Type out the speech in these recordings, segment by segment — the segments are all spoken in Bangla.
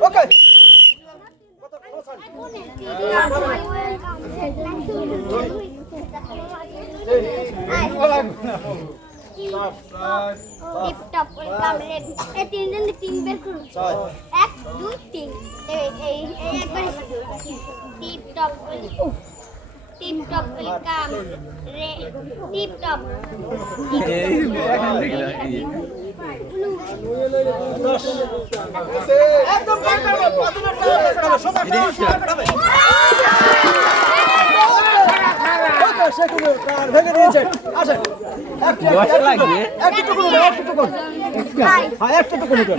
ওকে টিপটপ করে কামড়ে এই তিনজন তিন বের করুন এক দুই তিন এই একবার টিপটপ করে টিপটপ কাম। রে টিপটপ। একদম ওকে সেখানে টান ভেঙে দিয়েছে আসেন একটু একটু লাগবে একটু একটু হ্যাঁ একটু টুকুন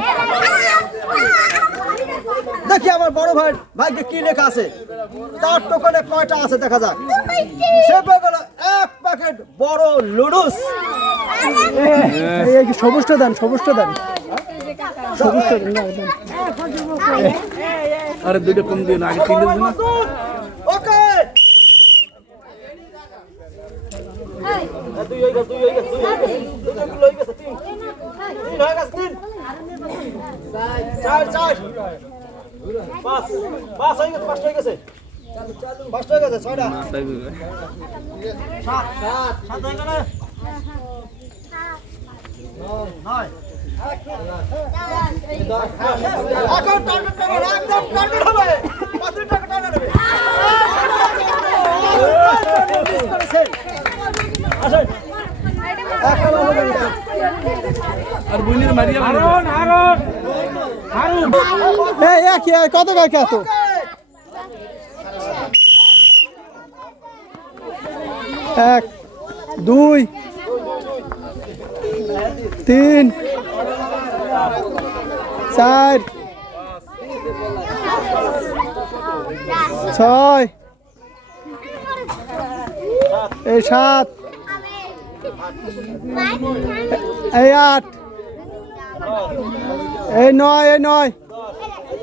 দেখি আমার বড় ভাই ভাইকে কি লেখা আছে? তার টোকনে কয়টা আছে দেখা যাক। সে পেয়ে গেল এক প্যাকেট বড় লুডুস এই সবুজটা দেন সবুজটা দেন। সবুজটা দেন আরে দুইটা কম দিন আগে তিনটে দিন না। ওকে। দুই হয়ে গেছে দুই হয়ে গেছে দুই হয়ে গেছে দুই হয়ে গেছে তিন। তিন হয়ে গেছে তিন। চার চার। পাঁচ পাঁচ হয়ে গেছে পাঁচটা হয়ে গেছে। পাঁচটা হয়ে গেছে ছয়টা। সাত সাত। সাত হয়ে গেলে? নয়। এখন টার্গেট হবে একদম টার্গেট হবে। কত টাকা টার্গেট হবে আসেন। এখন হবে আর বুনির মারিয়া হারন হারন কত কাকে এত এক, দুই, তিন, চার, ছয়, এই, সাত, এই, আট, এই, নয় এই, নয়।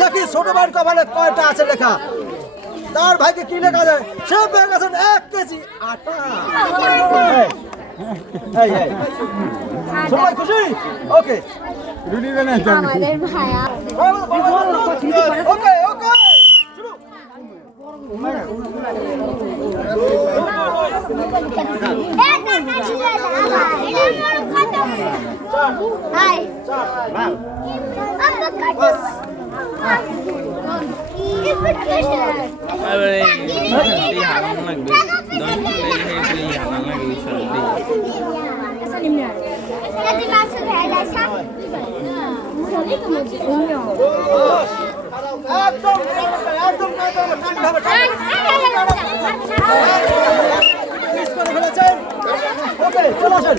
দেখি ছোট ভাইয়ের কপালে কয়টা আছে লেখা? তার ভাইকে কি লেখা যায়? সে পেয়ে গেছেন এক কেজি আটা। ভাই খুশি? ওকে। আমাদের ভাইয়া ওকে ওকে শুরু হাই একদম একদম মিস করে ফেলেছেন ওকে চলে আসেন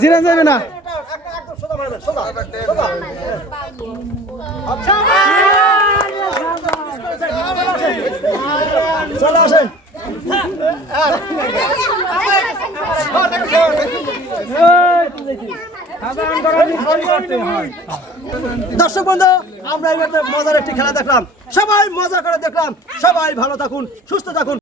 জিরান যাবে না। চলে দর্শক বন্ধু, আমরা মজার একটি খেলা দেখলাম। সবাই মজা করে দেখলাম। সবাই ভালো থাকুন, সুস্থ থাকুন।